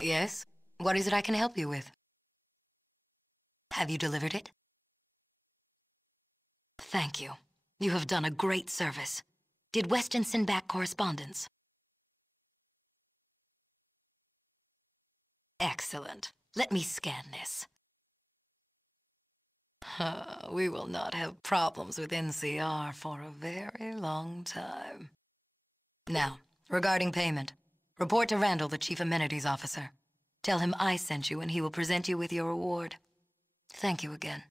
Yes? What is it I can help you with? Have you delivered it? Thank you. You have done a great service. Did Weston send back correspondence? Excellent. Let me scan this. We will not have problems with NCR for a very long time. Now, regarding payment, report to Randall, the Chief Amenities Officer. Tell him I sent you and he will present you with your reward. Thank you again.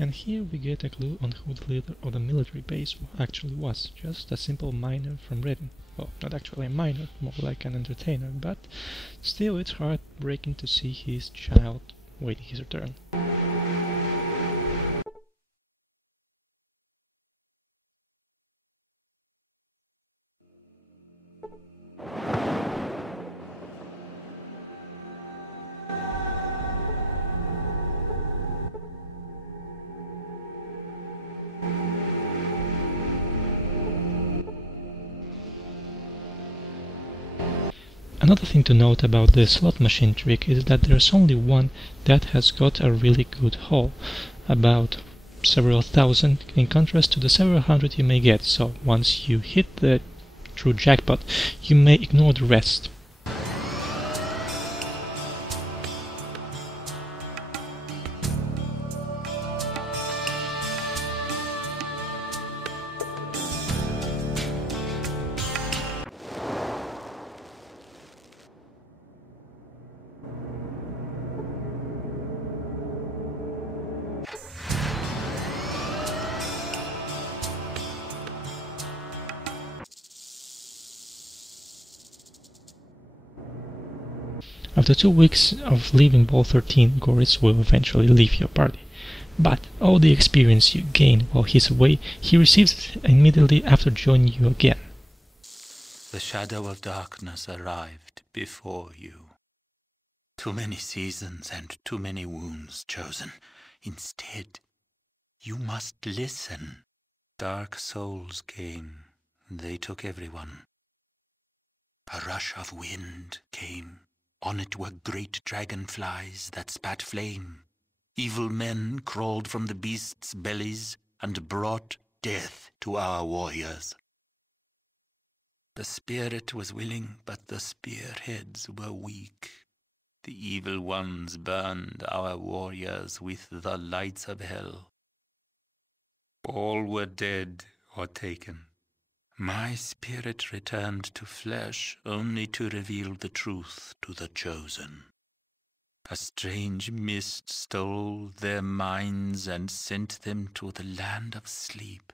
And here we get a clue on who the leader of the military base actually was, just a simple miner from Reading. Well, not actually a miner, more like an entertainer, but still it's heartbreaking to see his child waiting his return. Another thing to note about the slot machine trick is that there's only one that has got a really good haul, about several thousand, in contrast to the several hundred you may get, so once you hit the true jackpot, you may ignore the rest. After 2 weeks of leaving Ball 13, Goris will eventually leave your party. But all the experience you gain while he's away, he receives it immediately after joining you again. The shadow of darkness arrived before you. Too many seasons and too many wounds chosen. Instead, you must listen. Dark souls came. They took everyone. A rush of wind came. On it were great dragonflies that spat flame. Evil men crawled from the beasts' bellies and brought death to our warriors. The spirit was willing, but the spearheads were weak. The evil ones burned our warriors with the lights of hell. All were dead or taken. My spirit returned to flesh only to reveal the truth to the chosen. A strange mist stole their minds and sent them to the land of sleep.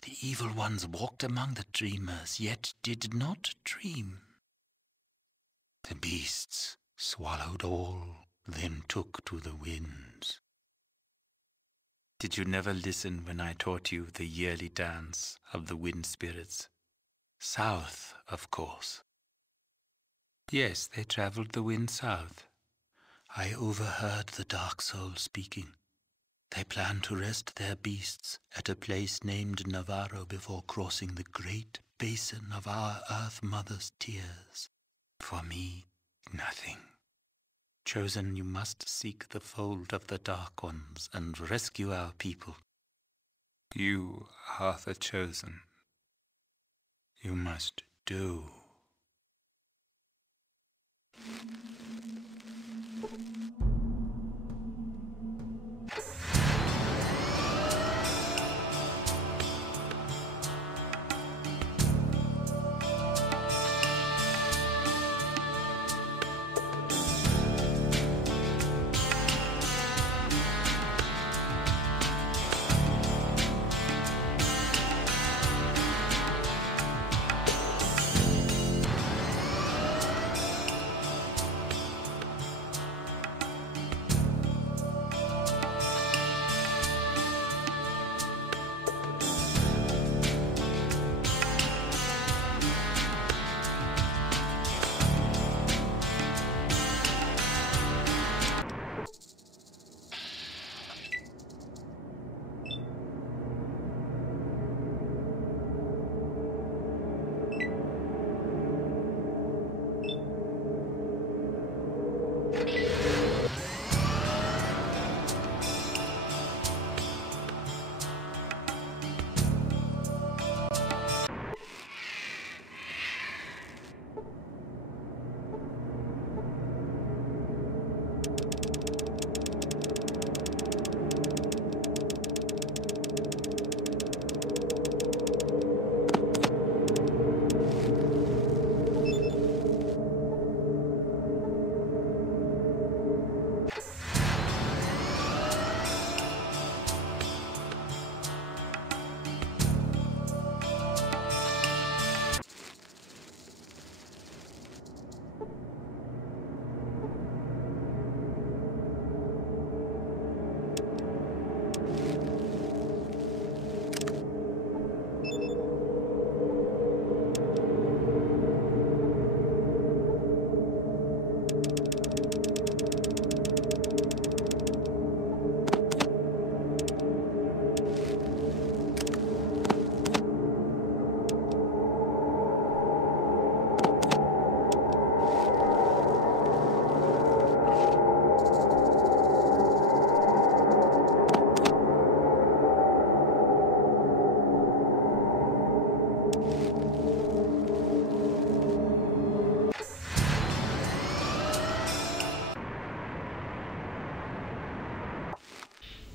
The evil ones walked among the dreamers, yet did not dream. The beasts swallowed all, then took to the winds. Did you never listen when I taught you the yearly dance of the wind spirits? South, of course. Yes, they traveled the wind south. I overheard the dark souls speaking. They plan to rest their beasts at a place named Navarro before crossing the great basin of our Earth Mother's tears. For me, nothing. Chosen, you must seek the fold of the Dark Ones and rescue our people. You are the chosen. You must do.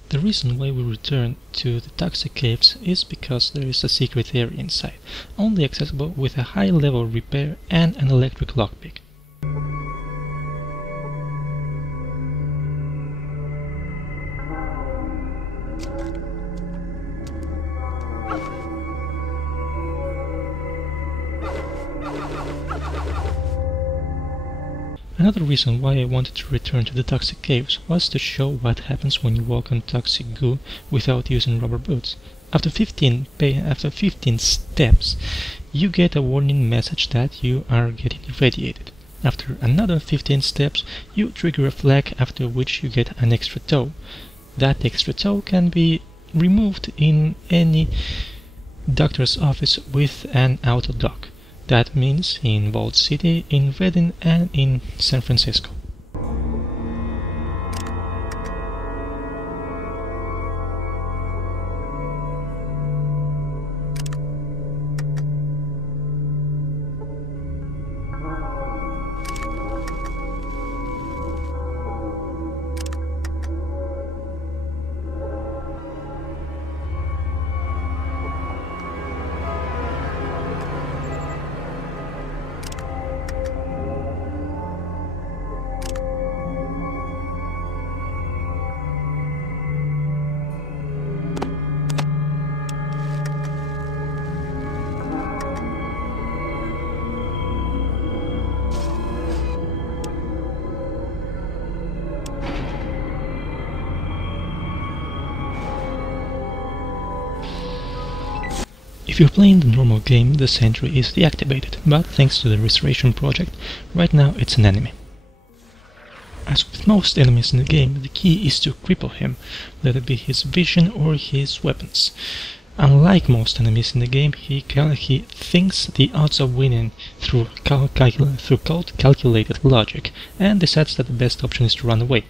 The reason why we return to the toxic caves is because there is a secret area inside, only accessible with a high-level repair and an electric lockpick. Another reason why I wanted to return to the toxic caves was to show what happens when you walk on toxic goo without using rubber boots. After 15 steps, you get a warning message that you are getting irradiated. After another 15 steps, you trigger a flag, after which you get an extra toe. That extra toe can be removed in any doctor's office with an auto dock. That means in Vault City, in Reading, and in San Francisco. If you're playing the normal game, the sentry is deactivated, but thanks to the restoration project, right now it's an enemy. As with most enemies in the game, the key is to cripple him, let it be his vision or his weapons. Unlike most enemies in the game, he thinks the odds of winning through calculated logic, and decides that the best option is to run away.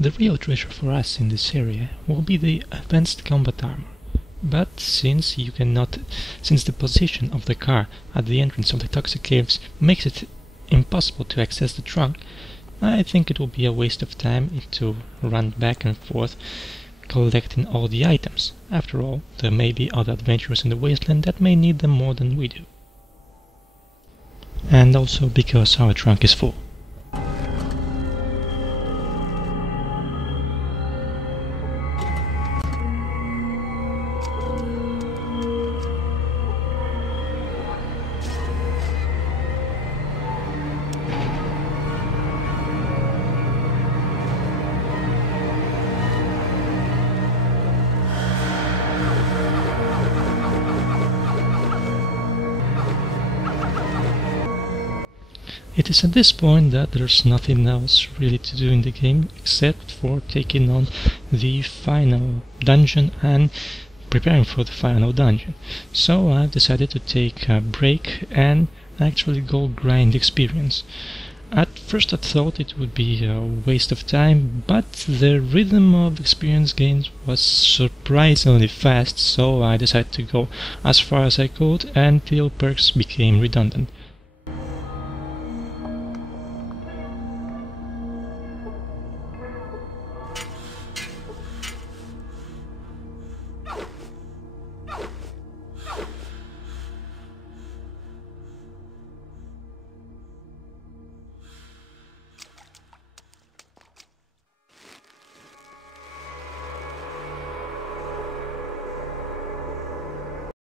The real treasure for us in this area will be the advanced combat armor. But since the position of the car at the entrance of the toxic caves makes it impossible to access the trunk, I think it will be a waste of time to run back and forth collecting all the items. After all, there may be other adventurers in the wasteland that may need them more than we do. And also because our trunk is full. It is at this point that there's nothing else really to do in the game except for taking on the final dungeon and preparing for the final dungeon. So I've decided to take a break and actually go grind experience. At first I thought it would be a waste of time, but the rhythm of experience gains was surprisingly fast, so I decided to go as far as I could until perks became redundant.